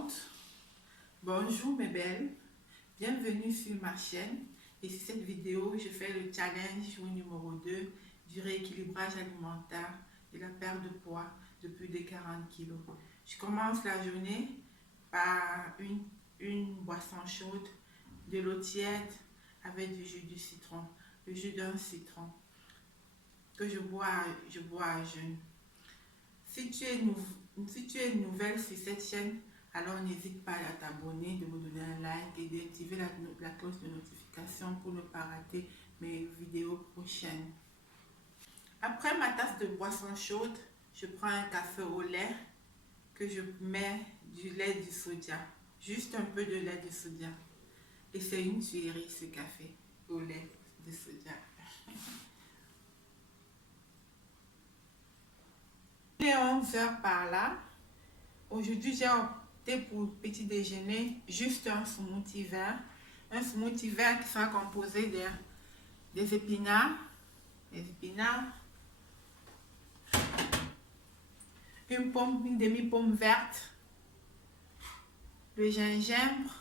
monde, bonjour mes belles, bienvenue sur ma chaîne et sur cette vidéo je fais le challenge numéro 2 du rééquilibrage alimentaire et la perte de poids de plus de 40 kg. Je commence la journée par une boisson chaude, de l'eau tiède avec du jus de citron, le jus d'un citron que je bois à jeun. Si tu es nouvelle sur cette chaîne, alors n'hésite pas à t'abonner, de me donner un like et d'activer la cloche de notification pour ne pas rater mes vidéos prochaines. Après ma tasse de boisson chaude, je prends un café au lait que je mets du lait de soja, juste un peu de lait de soja. Et c'est une tuerie ce café au lait de soja. Il est 11 h par là. Aujourd'hui, j'ai opté pour petit déjeuner juste un smoothie vert. Un smoothie vert qui sera composé des épinards, une demi-pomme verte, le gingembre,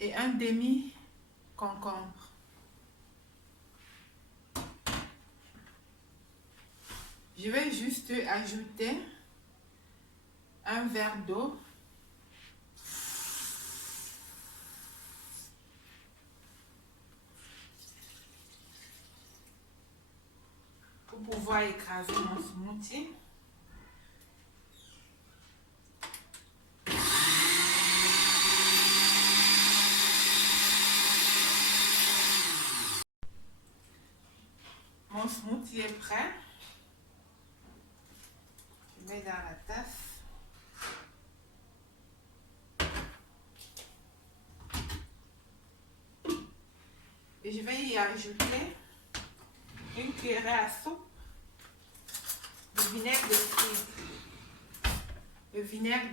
et un demi-concombre. Je vais juste ajouter un verre d'eau pour pouvoir écraser mon smoothie. Mon smoothie est prêt. Je mets dans la tasse. Et je vais y ajouter une cuillerée à soupe de vinaigre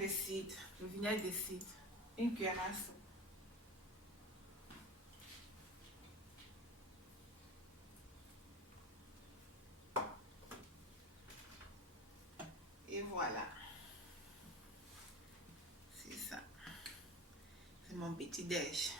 de cidre. Une cuillerée à soupe. Et voilà. C'est ça. C'est mon petit déj.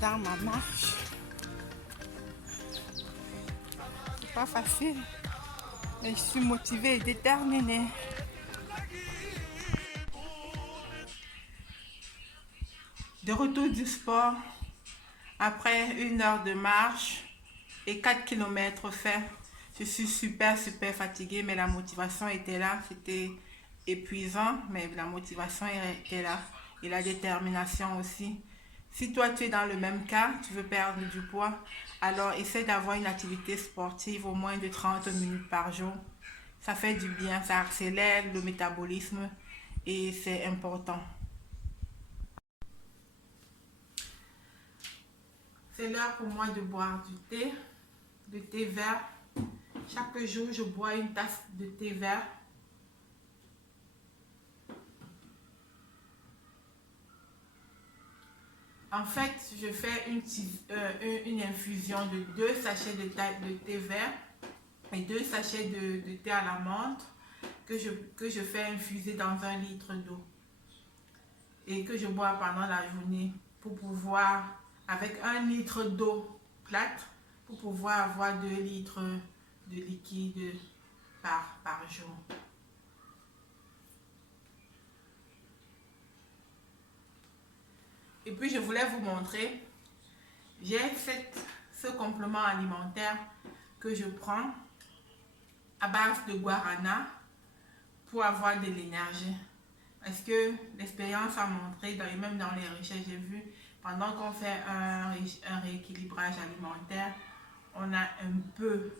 Dans ma marche, c'est pas facile, mais je suis motivée et déterminée. De retour du sport, après 1 heure de marche et 4 km faits, je suis super fatiguée, mais la motivation était là. C'était épuisant, mais la motivation était là et la détermination aussi. Si toi tu es dans le même cas, tu veux perdre du poids, alors essaie d'avoir une activité sportive au moins de 30 minutes par jour. Ça fait du bien, ça accélère le métabolisme et c'est important. C'est l'heure pour moi de boire du thé vert. Chaque jour, je bois une tasse de thé vert. En fait, je fais une infusion de 2 sachets de thé vert et 2 sachets de thé à la menthe que je fais infuser dans 1 litre d'eau et que je bois pendant la journée pour pouvoir, avec 1 litre d'eau plate, pour pouvoir avoir 2 litres de liquide par jour. Et puis je voulais vous montrer, j'ai ce complément alimentaire que je prends à base de guarana pour avoir de l'énergie. Parce que l'expérience a montré, même dans les recherches, j'ai vu, pendant qu'on fait un rééquilibrage alimentaire, on a un peu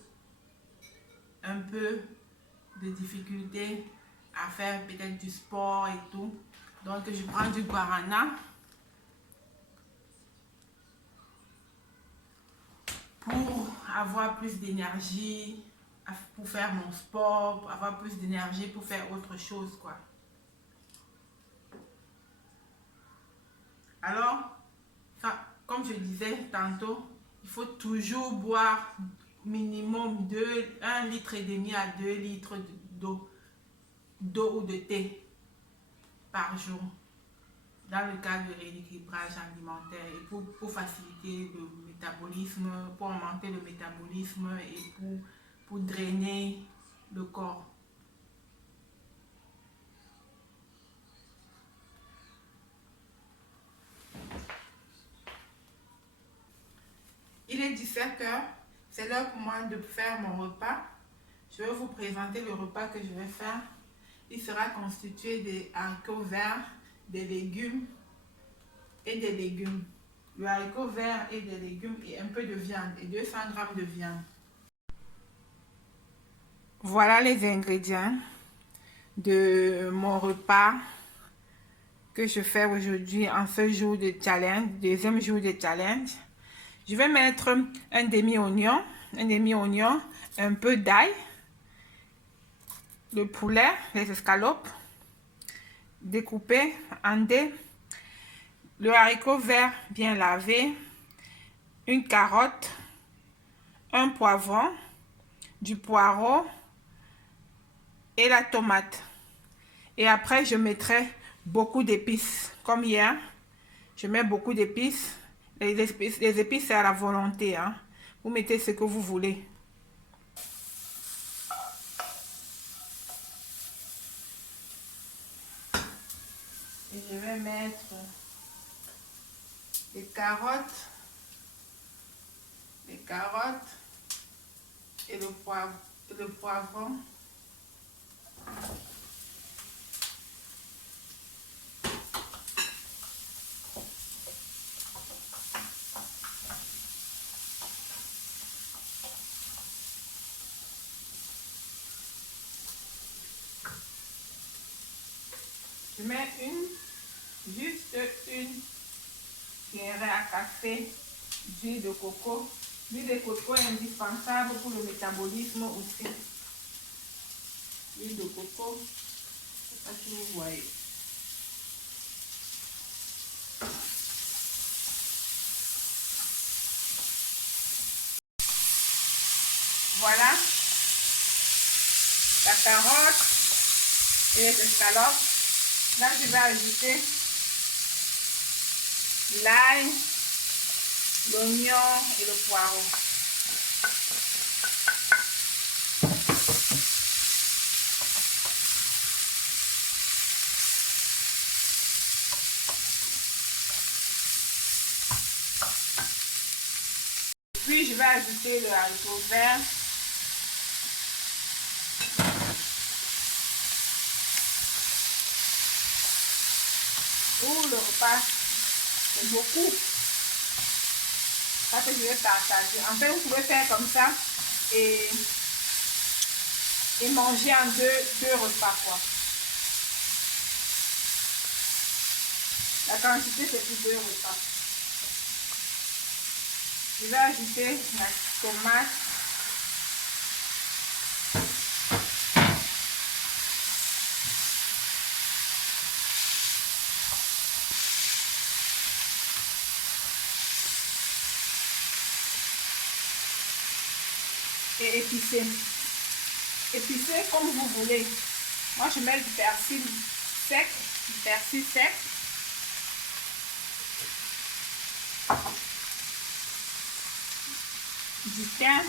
de difficulté à faire peut-être du sport et tout. Donc je prends du guarana pour avoir plus d'énergie, pour faire mon sport, pour avoir plus d'énergie pour faire autre chose, quoi. Alors, comme je disais tantôt, il faut toujours boire minimum 1,5 litre à 2 litres d'eau ou de thé par jour dans le cadre de rééquilibrage alimentaire et pour faciliter le métabolisme, pour augmenter le métabolisme et pour drainer le corps. Il est 17h, c'est l'heure pour moi de faire mon repas. Je vais vous présenter le repas que je vais faire. Il sera constitué des haricots verts, des légumes et des légumes. Le haricot vert et des légumes et un peu de viande et 200 g de viande. Voilà les ingrédients de mon repas que je fais aujourd'hui en ce jour de challenge, deuxième jour de challenge. Je vais mettre un demi-oignon, un peu d'ail, le poulet, les escalopes, découpées en dés, le haricot vert bien lavé, une carotte, un poivron, du poireau et la tomate. Et après, je mettrai beaucoup d'épices. Comme hier, je mets beaucoup d'épices. Les épices, c'est à la volonté, hein. Vous mettez ce que vous voulez. Et je vais mettre les carottes et le poivron. Je mets juste une cuillerée à café d'huile de coco. L'huile de coco est indispensable pour le métabolisme aussi. L'huile de coco, je ne sais pas si vous voyez. Voilà la carotte et les escalopes. Là, je vais ajouter l'ail, l'oignon et le poireau. Puis, je vais ajouter le haricot vert. Le repas, c'est beaucoup. Ça que je vais partager. En fait, vous pouvez faire comme ça et manger en deux repas, quoi. La quantité, c'est pour 2 repas. Je vais ajouter la tomate. Et épicer. Épicer comme vous voulez. Moi, je mets du persil sec. Du thym.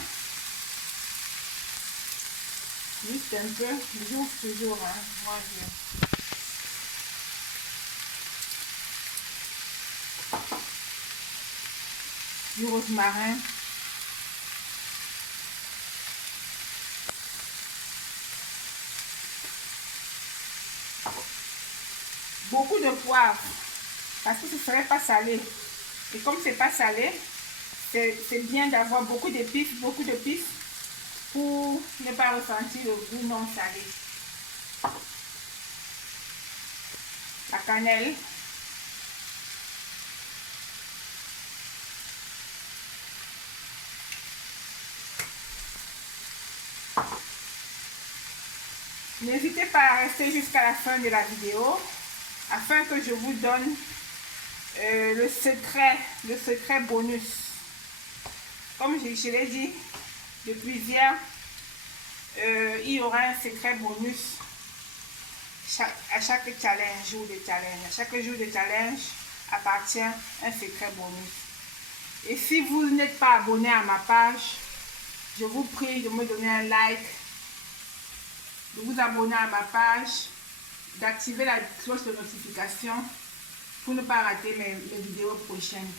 Juste un peu. J'ouvre toujours. Hein. Moi, du rosemarine. beaucoup de poivre parce que ce ne serait pas salé. Et comme c'est pas salé, c'est bien d'avoir beaucoup d'épices pour ne pas ressentir le goût non salé. La cannelle. N'hésitez pas à rester jusqu'à la fin de la vidéo afin que je vous donne le secret bonus. Comme je l'ai dit depuis hier, il y aura un secret bonus à chaque jour de challenge. À chaque jour de challenge appartient un secret bonus. Et si vous n'êtes pas abonné à ma page, je vous prie de me donner un like, de vous abonner à ma page, d'activer la cloche de notification pour ne pas rater mes vidéos prochaines.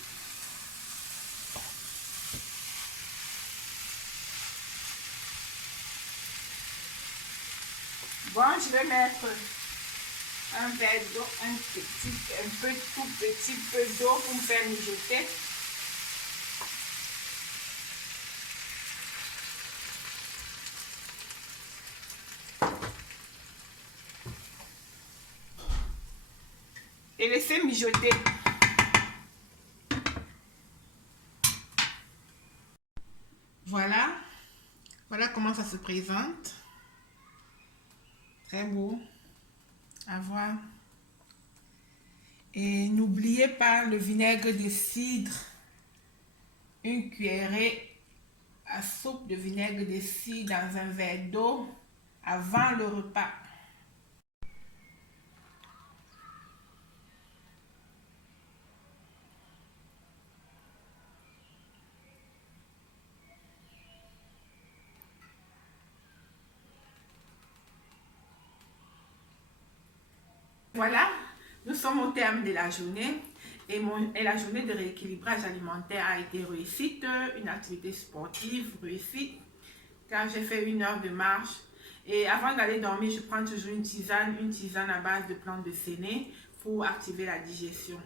Bon, je vais mettre un verre d'eau, tout petit peu d'eau pour me faire mijoter. Et laisser mijoter. Voilà. Voilà comment ça se présente. Très beau à voir. Et n'oubliez pas le vinaigre de cidre. Une cuillerée à soupe de vinaigre de cidre dans un verre d'eau avant le repas. Voilà, nous sommes au terme de la journée et la journée de rééquilibrage alimentaire a été réussite, une activité sportive réussite car j'ai fait 1 heure de marche et avant d'aller dormir, je prends toujours une tisane à base de plantes de séné pour activer la digestion.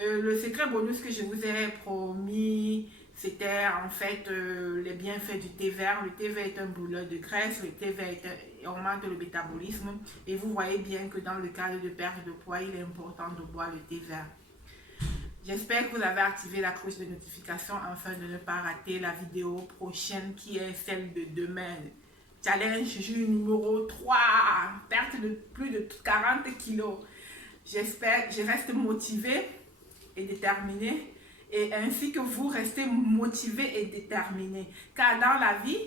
Le secret bonus que je vous ai promis, c'était en fait les bienfaits du thé vert. Le thé vert est un brûleur de graisse, le thé vert augmente le métabolisme et vous voyez bien que dans le cadre de perte de poids, il est important de boire le thé vert. J'espère que vous avez activé la cloche de notification afin de ne pas rater la vidéo prochaine qui est celle de demain. Challenge jour numéro 3, perte de plus de 40 kilos. J'espère, je reste motivée et déterminée et ainsi que vous restez motivé et déterminé. Car dans la vie,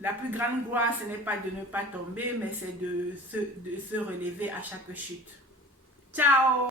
la plus grande gloire, ce n'est pas de ne pas tomber, mais c'est de se relever à chaque chute. Ciao!